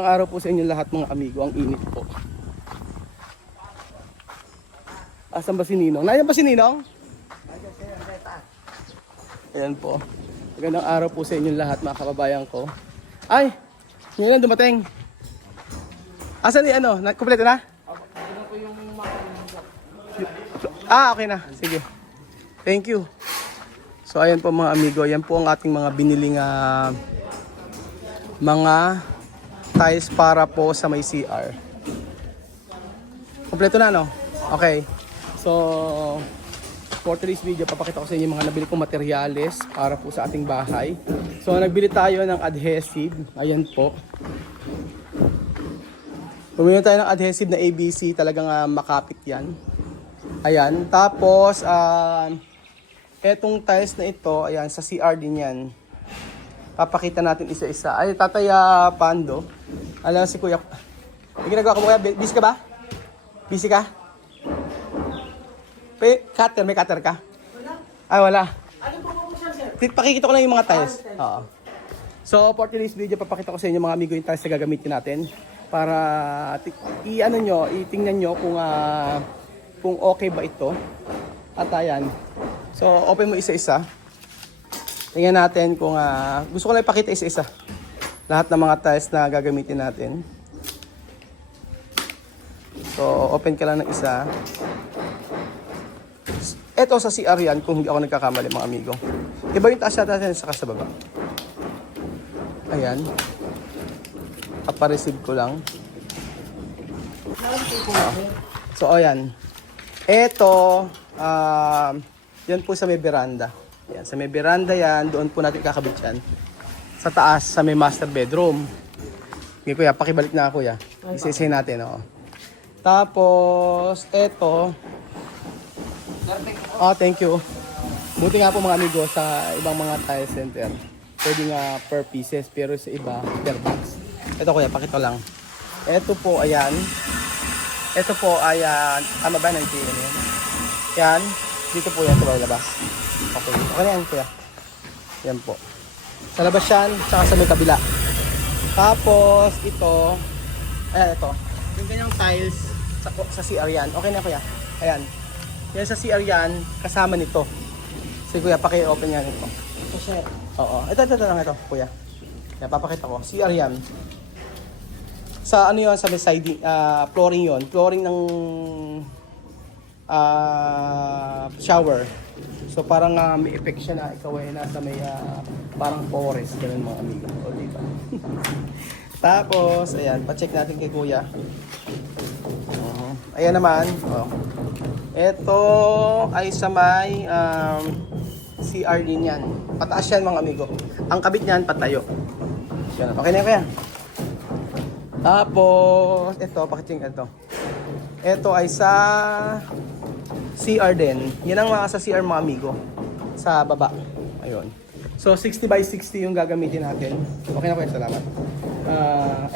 Magandang araw po sa inyo lahat mga amigo. Ang init po. Asan ba si Ninong? Nandiyan ba si Ninong? Ayan po. Magandang araw po sa inyo lahat mga kababayan ko. Ay! Ngayon dumating. Asan ni ano? Kompleto na? Okay na. Sige. Thank you. So ayan po mga amigo. Ayan po ang ating mga biniling mga tiles para po sa may CR. Kompleto na, no? Okay. So, for today's video, papakita ko sa inyo mga nabili kong materyales para po sa ating bahay. So, nagbili tayo ng adhesive. Ayan po. Bumili tayo ng adhesive na ABC. Talagang makapit yan. Ayan. Tapos, etong tiles na ito, ayan, sa CR din yan. Papakita natin isa-isa. Ay, Tatay Pando. Alam si Kuya. May ginagawa ko Kuya. Busy ka ba? Busy ka? Cutter, may cutter ka? Wala. Ay, wala. Anong pupunta sir? Pakikita ko lang yung mga tiles. Oo. So, for today's video, papakita ko sa inyo mga amigo yung tiles na gagamitin natin. Para itingnan nyo kung okay ba ito. At ayan. So, open mo isa-isa. Tingnan natin kung gusto ko lang ipakita isa-isa lahat ng mga tiles na gagamitin natin. So, open ka lang ng isa. Ito sa CR yan kung hindi ako nagkakamali mga amigo. Iba yung taas natin saka sa baba. Ayan. Papareceive ko lang. So, ayan. Ito, yan po sa may veranda. Yan, sa may veranda yan, doon po natin kakabit yan. Sa taas, sa may master bedroom. Okay, kuya, pakibalik na kuya. Isa-isa natin, oo. Tapos, eto. Thank you. Buti nga po mga amigo, sa ibang mga tile center, pwede nga per pieces, pero sa iba, per box. Eto kuya, pakito lang. Eto po, ayan. Eto po, ayan. Tama ba? Nandiyan yan. Yan. Dito po yan, sa labas. Okay. Okay na yan, kuya. Yan po. Sa labas yan, tsaka sa may kabila. Tapos, ito. Ayan, ito. Yung ganyang tiles sa CR yan. Okay na, kuya. Ayan. Yan sa CR yan, kasama nito. Sige, kuya, paki-open yan ito. Ito, sir. Oo. Ito lang ito, kuya. Yan, papakita ko. CR yan. Sa ano yun, sa may siding, flooring yun. Flooring ng shower. So parang may effect siya na ikaw ay nasa may parang forest, ganun mga amigo. O diba? Tapos, ayan, pa-check natin kay kuya. Ayan naman. Ito ay sa may CR din yan. Pataas yan mga amigo. Ang kabit niyan patayo. Yan. Okay na kuya. Tapos, ito, pakiting ito. Ito ay sa CR din. Yan ang mga sa CR mga amigo. Sa baba. Ayun. So, 60 by 60 yung gagamitin natin. Okay na kuya, salamat.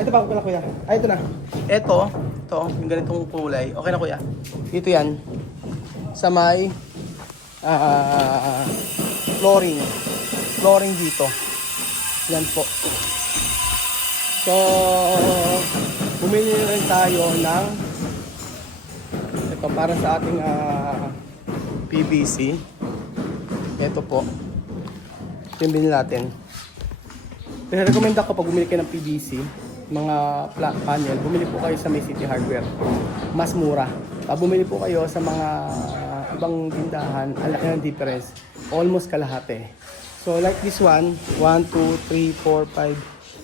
Ito pa pala kuya. Ay, ito na. Ito, yung ganitong kulay. Okay na kuya. Dito yan. Sa may flooring. Flooring dito. Yan po. So, bumili rin tayo ng ito para sa ating PVC. Ito po. Ito yung binili natin. Pinarecommend ako pag bumili kayo ng PVC, mga flat panel, bumili po kayo sa May City Hardware. Mas mura. Pag bumili po kayo sa mga ibang tindahan, ang laki ng difference. Almost kalahati. So like this one, 1, 2, 3, 4, 5,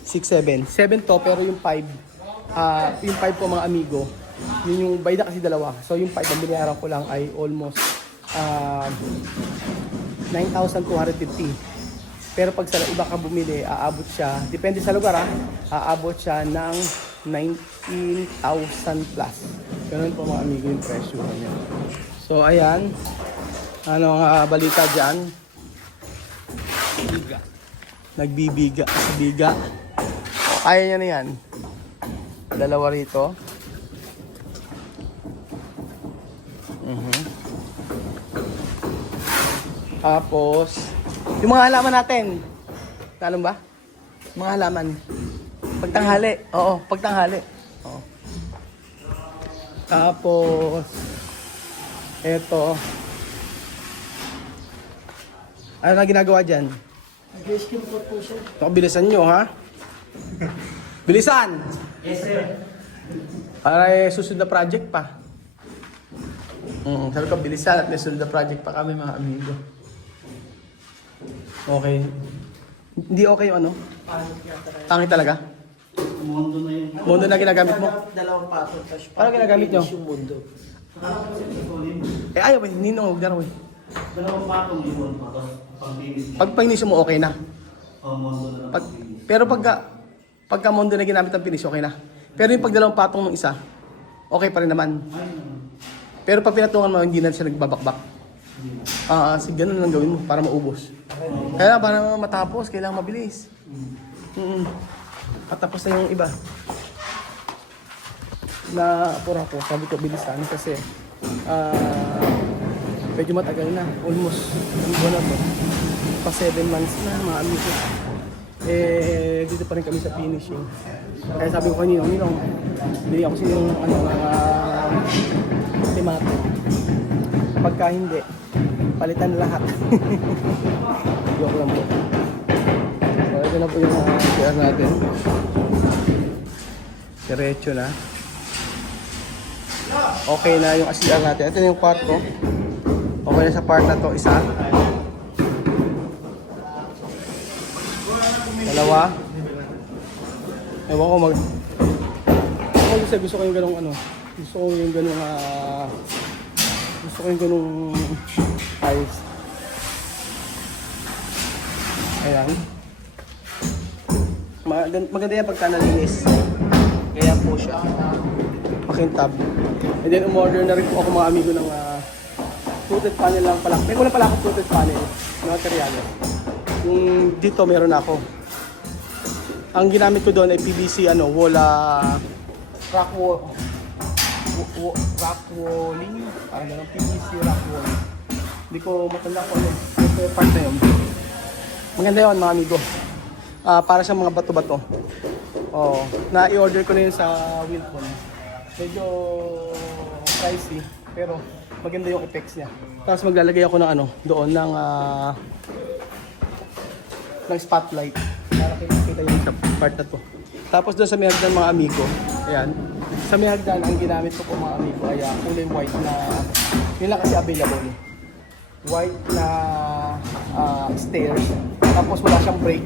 6, 7. 7 to, pero yung 5, yung 5 po mga amigo, yun yung bayda kasi dalawa. So yung 5, ang binayaran ko lang ay almost 9,250. Pero pag sa iba ka bumili, aabot siya, depende sa lugar aabot siya ng 19,000 plus. Ganun po mga amigo yung presyo niya. So ayan, ano ang balita dyan? Biga. Nagbibiga sa biga. Kaya niya na yan. Dalawa rito. Tapos, yung mga halaman natin. Talong ba? Mga halaman. Pagtanghali. Oo, pagtanghali. Oo. Tapos, eto. Ano na ginagawa dyan? Nag-rescue po po siya. Ito, bilisan nyo, ha? Bilisan! Yes, sir. Para susunod na project pa. Sabi ko, bilisan at may susunod na project pa kami, mga amigo. Okay. Hindi okay yung ano? Pangit talaga? Mundo na yun. Mundo na ginagamit mo? Dalawang patong. Tapos Paano ginagamit nyo? yung mundo. Eh ayaw eh, ninong huwag na raw eh. Dalawang patong yung mundo. Pang-linis. Pag painis mo, okay na. Mundo na lang. Pero pagka mundo na ginamit ang finish, okay na. Pero yung pag dalawang patong ng isa, okay pa rin naman. Pero pag pinatungan mo, hindi na siya nagbabakbak. Sige, ganun lang gawin mo para maubos. Kaya para matapos, kailangan mabilis. Patapos na yung iba. Naapura ko, sabi ko bilisan kasi medyo matagal na. Almost, ang buwan na to. Pa 7 months na, mga amigo. Dito pa rin kami sa finishing. Kaya sabi ko kanina, bili ako siya yung ultimatum. Pagka hindi, palitan lahat. Joke lang po. So, ito na po yung CR natin. Diretso na. Okay na yung CR natin. Ito na yung kwarto. Okay na sa part na to, isa. Dalawa. Ewan ko gusto ko yung ganung ano. Gusto ko yung ganung ayos. Ayan. Maganda yan pagka nalinis. Kaya po siya. Makintab. And then umorder na rin po ako mga amigo ng fluted panel lang pala. May wala pala ako fluted panel. Mga materyales. Yung dito meron ako. Ang ginamit ko doon ay PVC wall rock walling. Parang ganun, PVC rock wall. Hindi ko matanda ko ano. Ito yung part na yun. Maganda yun mga amigo. Para sa mga bato-bato. Na-i-order ko na yun sa Wilcon. Medyo pricey, pero maganda yung effects niya. Tapos maglalagay ako ng doon ng spotlight para kita yung sa part na to. Tapos doon sa may hagdan mga amigo, ayan. Sa may hagdan, ang ginamit ko po mga amigo ay kulay white na, yun lang kasi available. White na stairs. Tapos wala siyang break.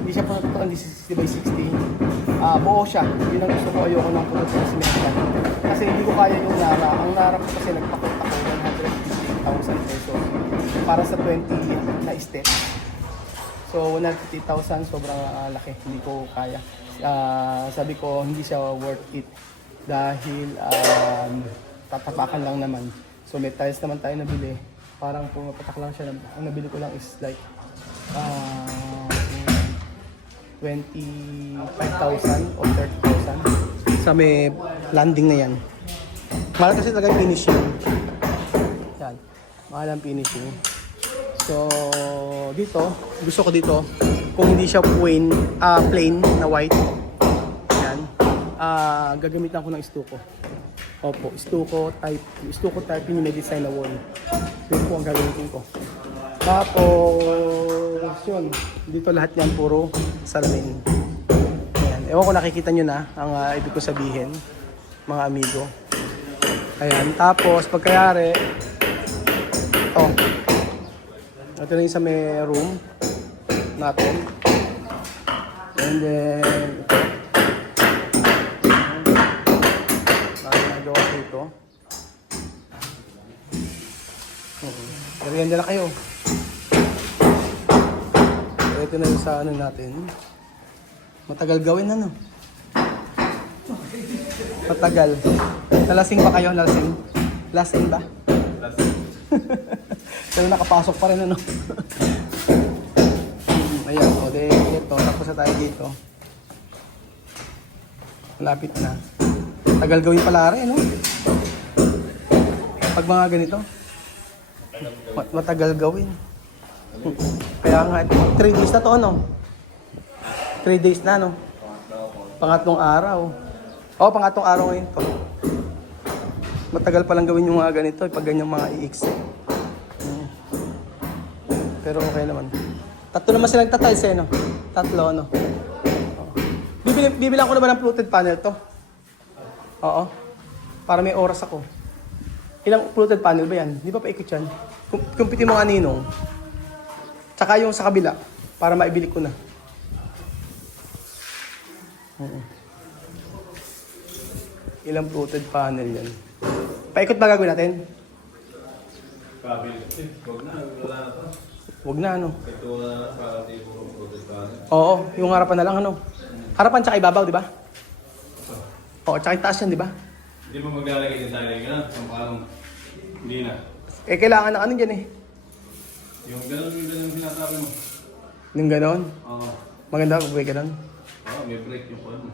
Hindi siya po natutuan 60x60. Buo siya. Yun ang gusto ko, ayoko ng pulot sa simenta. Kasi hindi ko kaya yung Nara. Ang Nara ko kasi nagpakot ako 150,000 pesos para sa 20 na step. So 150,000 sobrang laki. Hindi ko kaya. Sabi ko hindi siya worth it dahil tatapakan lang naman. So may tiles naman tayo nabili. Parang pumapatak lang siya. Ang nabili ko lang is like 25,000 o 30,000 sa may landing na yan. Mahal kasi talaga yung finishing. Yan. Mahal ang finishing. So, dito, gusto ko dito, kung hindi siya plain na white, yan, gagamitan ko ng stucco. Opo, stucco type yung may design na wall. Yun po ang gagamitin ko. Tapos, yun, dito lahat yan puro salamin. Ayan, ewan ko nakikita nyo na ang ibig ko sabihin, mga amigo. Ayan, tapos pagkayari, ito na yung sa may room natin. And then, nagawa dito. Merienda na kayo. Ito na yung sa natin. Matagal gawin Matagal. Nalasing ba kayo? Lasing ba? Lasing. Pero nakapasok pa rin Ayan, ito. Tapos na tayo dito. Malapit na. Tagal gawin pala rin, Pag mga ganito. Matagal gawin. Kaya nga, 3 days na to, 3 days na, Pangatlong araw. Oo, pangatlong araw ngayon to. Matagal palang gawin yung mga ganito, pag ganyang mga iiksi. Pero okay naman. Tatlo naman silang tatiles eh, no? Tatlo, no? Bibilang ko na ba ng fluted panel to? Oo. Para may oras ako. Ilang fluted panel ba yan? Di ba paikot yan? Kumpitin mo nga ninong. Tsaka yung sa kabila. Para maibili ko na. Ilang fluted panel yan? Paikot ba gagawin natin? Huwag na, wala na to. Huwag na, ano? Ito na lang para tayo puro product panel. Oo, yung harapan na lang, ano? Harapan tsaka ibabaw, di ba? Oo, tsaka itaas yan, di ba? Hindi mo maglalagay din tayo ng gano'n. Sampalong, hindi na. Eh, kailangan ng ano dyan eh. Yung gano'n sinasabi mo. Yung ganon. Oo. Maganda kung may ganon. Oo, may break yung phone mo.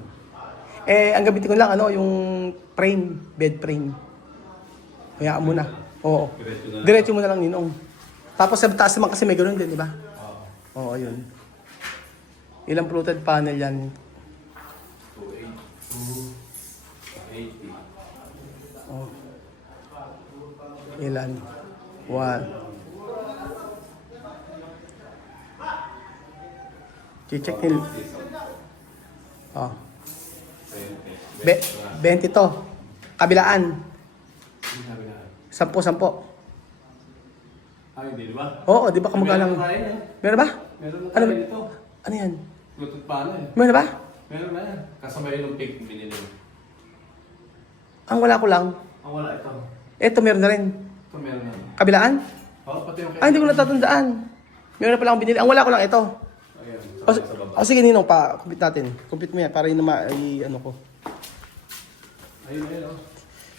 Eh, ang gamitin ko lang, ano, yung frame, bed frame. Kaya mo na. Oo. Diretso na. Diretso mo na lang ninong. Tapos sa taas naman kasi may ganon din, di ba? Oo. Oo, yun. Ilang fluted panel yan? 280. Oh. Ilan? 1. Check nil. Oh. 20 to. Kabilaan. 10. Ay, hindi, di ba? Oo, di ba kamukha lang? Meron na tayo yan. Meron ba? Meron na Ano tayo ba? dito. Ano yan? Bluetooth panel. Meron ba? Meron na yan. Kasabay yung pig binili mo. Ang wala ko lang. Ang wala ito. Eto, meron na rin. Ito meron na. Kabilaan? Oo, pati yung Ay, hindi ko natatandaan. Meron na pala akong binili. Ang wala ko lang ito. Ayan, O, sa baba. sige, Ninong, pa-compute natin. Compute mo yan para yun na ano ko. Ayun, ayun, oh.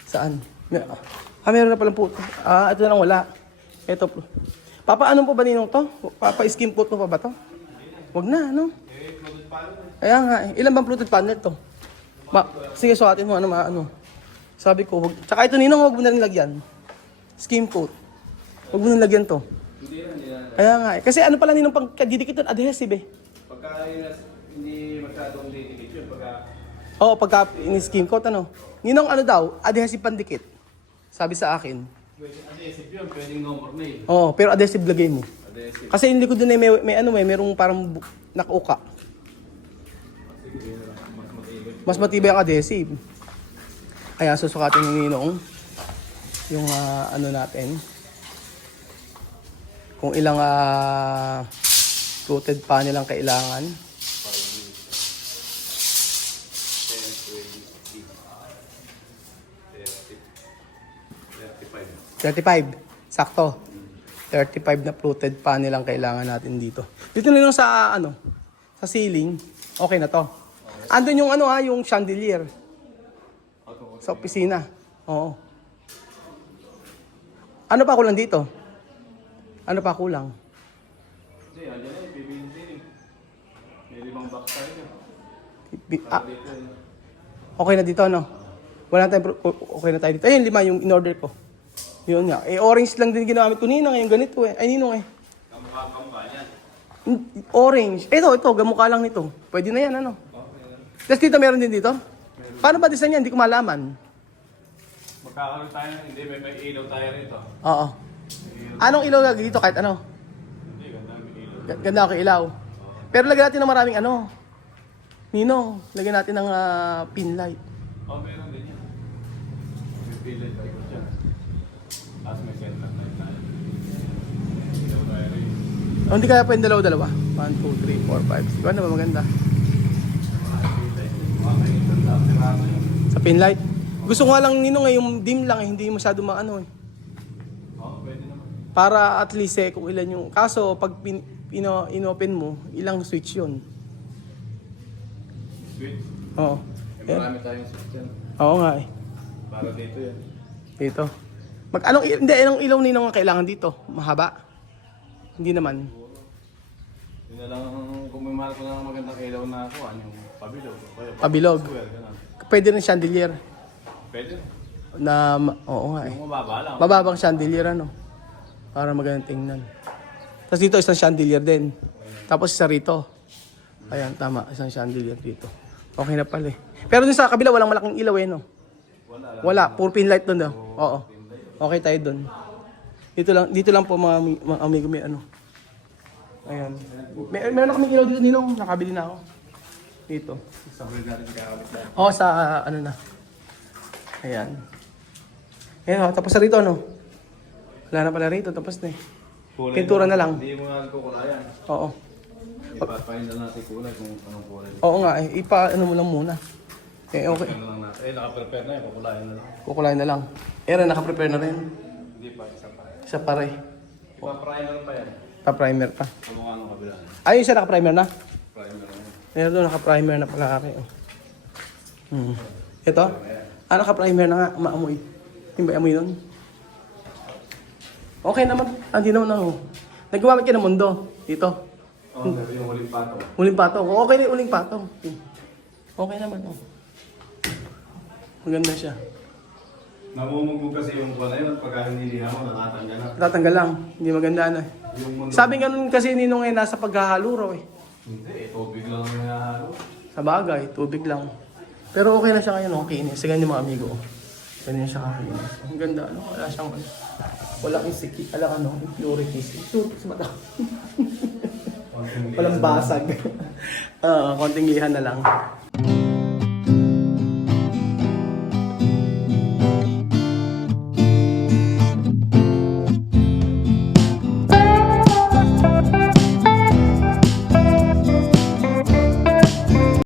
Saan? Meron na palang po. Ito na lang wala. Ito. Papaano po ba Ninong to? Papa-skim coat mo pa ba to? Wag na, ano? Eh, Bluetooth panel. Kaya nga, ilan bang fluted panel to? Sige, sukatin mo, ano. Sabi ko, wag. Tsaka ito Ninong, wag mo na rin lagyan. Skim coat. Wag mo na lagyan to. Hindi na. Kaya nga, kasi ano pala Ninong pag didikit doon, adhesive eh. Pagka hindi masyadong didikit yun, pagka... Oo, pagka in-skim coat, ano? Ninong, ano daw, adhesive pandikit. Sabi sa akin. Adhesive yun, pwedeng number nail. Oo, pero adhesive lagay mo. Adhesive. Kasi yung likod doon eh, may merong parang nakauka. Mas matibay. Mas matibay ang adhesive. Kaya susukatin ni Ninong yung ano natin. Kung ilang fluted panel ang kailangan. 35. Sakto. 35 na fluted panel ang kailangan natin dito. Dito na lang sa sa ceiling. Okay na to. Andun yung yung chandelier sa opisina. Oo. Ano pa kulang dito? Ano pa kulang? Hindi, andyan na yung PVC. May 5 box tayo. Dito yun. Okay na dito, no? Wala tayong okay na tayo dito. Ayun, 5 yung in-order ko. Yun nga. Eh, orange lang din ginamit ko. Ninong, yung ganito eh. Ay, Ninong eh. Kamukha yan. Orange. Ito, gamukha lang nito. Pwede na yan, ano? Tapos dito, meron din dito? Paano ba design yan? Hindi ko malaman. Magkakaroon tayo, hindi, may ilaw tayo rito. Oo. Anong ilaw lagi dito? Kahit ano? Hindi, ganda ang ilaw. Ganda ako ilaw. Pero lagyan natin ng maraming Ninong, lagyan natin ng pin light. Oh, meron din yan. May pilot tayo ko dyan. Tapos may center light tayo. Ilaw tayo rin. Hindi kaya pwede dalawa-dalawa. 1, 2, 3, 4, 5, 6. Ano ba maganda? Sa pin light. Gusto ko nga lang Ninong yung dim lang hindi masyado maano eh. Oo, pwede naman. Para at least kung ilan yung... Kaso pag inopen mo, ilang switch yun. Switch. Oo. Marami tayong switch dyan. Oo nga eh. Para dito yan. Dito. Anong ilaw Ninong ang kailangan dito? Mahaba? Hindi naman. Yun na lang, kung may mahal ko na magandang ilaw na ako, yung pabilog. Pabilog. Square, ganun. Pwede rin chandelier. Pwede. Oo nga eh. Yung mababa lang. Mababang chandelier para magandang tingnan. Tapos dito isang chandelier din. Tapos isa rito. Ayan, tama. Isang chandelier dito. Okay na pala eh. Pero dun sa kabila, walang malaking ilaw eh, no? Wala. Wala, puro pin light dun daw. Oo. Okay tayo dun. Dito lang po mga amigo may ano. Ayan. Meron na kaming ilaw dito, Ninong. Nakabili na ako. Dito. Sabi natin kakabit lang. Oo, sa ano na. Ayan. Ayan, tapos na rito, ano? Wala na pala rito, tapos na eh. Pintura na lang. Hindi mo nga kukulayan. Oo. Ipapahin na natin kulay kung anong kulay. Oo nga eh, ano mo lang muna. Eh, okay. Ano lang natin. Naka-prepare na yun. Kukulayan na lang. Kukulayan na lang. Naka-prepare na rin. Hindi pa. Isa pa. Isa pa rin. Ipa-primer pa yan. Pa-primer pa. Kung ano kabila. Ayun siya, naka-primer na. Primer na yan. Meron doon, naka-primer na pala kami. Ito? Naka-primer na nga, maamoy. Hindi ba amoy nun? Okay naman, hindi naman ako. Naggamit ka ng mundo, dito. Oo, yung huling patong. Uling patong. Okay na yung uling patong. Okay naman, oh. Maganda siya. Namumugog kasi yung kuha na yun. Pagka hinilihan mo, nakatanggal na. Tatanggal lang, hindi maganda na. Yung mundo. Sabi ganun kasi Ninong nasa paghahalo raw eh. Hindi, tubig lang ang nahahalo. Sa bagay, tubig lang. Pero okay na siya ngayon, okay na. Sa ganyan mga amigo. Ganyan siya kakinis. Ang ganda, ano? Wala siyang ano. Walang insiki, impurities. Impurities ba ito? Walang basag. Konting lihan na lang.